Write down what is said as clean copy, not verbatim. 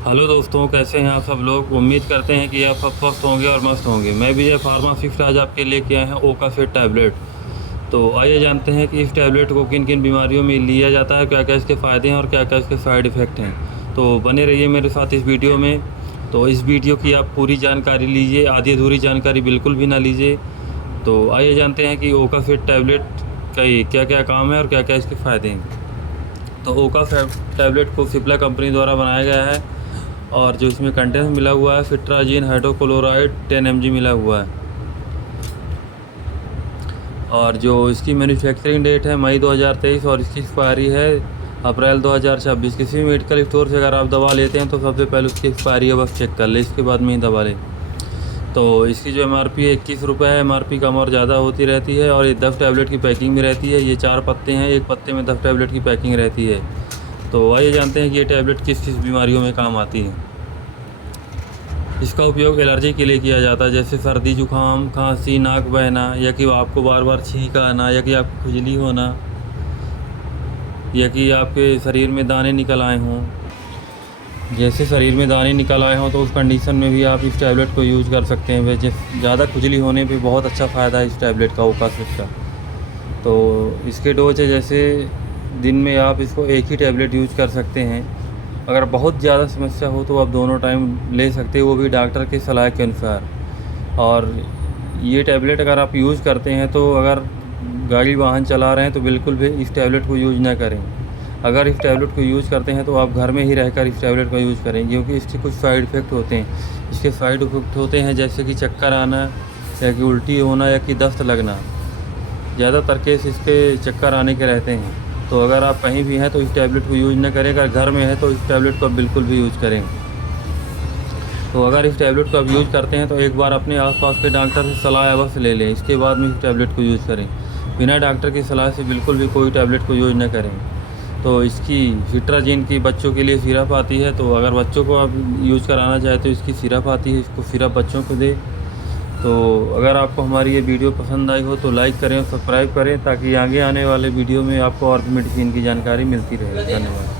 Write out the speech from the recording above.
Hello दोस्तों, कैसे हैं आप सब लोग। उम्मीद करते हैं कि आप सब स्वस्थ होंगे और मस्त होंगे। मैं विजय फार्मा स्विफ्ट आज आपके लेके आए हैं ओकाफिट टैबलेट। तो आइए जानते हैं कि इस टैबलेट को किन किन बीमारियों में लिया जाता है, क्या क्या इसके फ़ायदे हैं और क्या क्या इसके साइड इफ़ेक्ट हैं। तो बने रहिए मेरे साथ इस वीडियो में। तो इस वीडियो की आप पूरी जानकारी लीजिए, आधी अधूरी जानकारी बिल्कुल भी ना लीजिए। तो आइए जानते हैं कि ओकाफिट टैबलेट का क्या क्या काम है और क्या क्या इसके फ़ायदे हैं। तो ओका टैबलेट को सिप्ला कंपनी द्वारा बनाया गया है और जो इसमें कंटेंट मिला हुआ है सिट्राजीन हाइड्रोक्लोराइड 10 mg मिला हुआ है। और जो इसकी मैन्युफैक्चरिंग डेट है मई 2023 और इसकी एक्सपायरी है अप्रैल 2026। किसी भी मेडिकल स्टोर से अगर आप दवा लेते हैं तो सबसे पहले उसकी एक्सपायरी है बस चेक कर ले, इसके बाद में ही दवा लें। तो इसकी जो MRP है 21 रुपये है। MRP कम और ज़्यादा होती रहती है और ये 10 टैबलेट की पैकिंग में रहती है। ये 4 पत्ते हैं, एक पत्ते में 10 टैबलेट की पैकिंग रहती है। तो आइए जानते हैं कि ये टैबलेट किस किस बीमारियों में काम आती है। इसका उपयोग एलर्जी के लिए किया जाता है, जैसे सर्दी जुकाम, खांसी, नाक बहना, या कि आपको बार बार छींक आना, या कि आपको खुजली होना, या कि आपके शरीर में दाने निकल आए हों। जैसे शरीर में दाने निकल आए हों तो उस कंडीशन में भी आप इस टैबलेट को यूज़ कर सकते हैं। वैसे ज़्यादा खुजली होने पे बहुत अच्छा फ़ायदा है इस टैबलेट का, ओकाफिट का। तो इसके डोज है, जैसे दिन में आप इसको एक ही टैबलेट यूज़ कर सकते हैं। अगर बहुत ज़्यादा समस्या हो तो आप दोनों टाइम ले सकते हैं, वो भी डॉक्टर की सलाह के अनुसार। और ये टैबलेट अगर आप यूज़ करते हैं तो अगर गाड़ी वाहन चला रहे हैं तो बिल्कुल भी इस टैबलेट को यूज़ ना करें। अगर इस टैबलेट को यूज़ करते हैं तो आप घर में ही रहकर इस टैबलेट का यूज़ करें, क्योंकि इसके कुछ साइड इफ़ेक्ट होते हैं। इसके साइड इफ़ेक्ट होते हैं जैसे कि चक्कर आना, या कि उल्टी होना, या कि दस्त लगना। ज़्यादातर केस इसके चक्कर आने के रहते हैं। तो अगर आप कहीं भी हैं तो इस टैबलेट को यूज़ ना करें। अगर घर में है तो इस टैबलेट को आप बिल्कुल भी यूज़ करें। तो अगर इस टैबलेट को आप यूज़ करते हैं तो एक बार अपने आसपास के डॉक्टर से सलाह अवश्य ले लें, इसके बाद में इस टैबलेट को यूज़ करें। बिना डॉक्टर की सलाह से बिल्कुल भी कोई टैबलेट को यूज़ ना करें। तो इसकी सिट्राजीन की बच्चों के लिए सिरप आती है, तो अगर बच्चों को आप यूज़ कराना चाहें तो इसकी सिरप आती है, इसको सिरप बच्चों को दें। तो अगर आपको हमारी ये वीडियो पसंद आई हो तो लाइक करें और सब्सक्राइब करें, ताकि आगे आने वाले वीडियो में आपको और भी मेडिसिन की जानकारी मिलती रहे। धन्यवाद।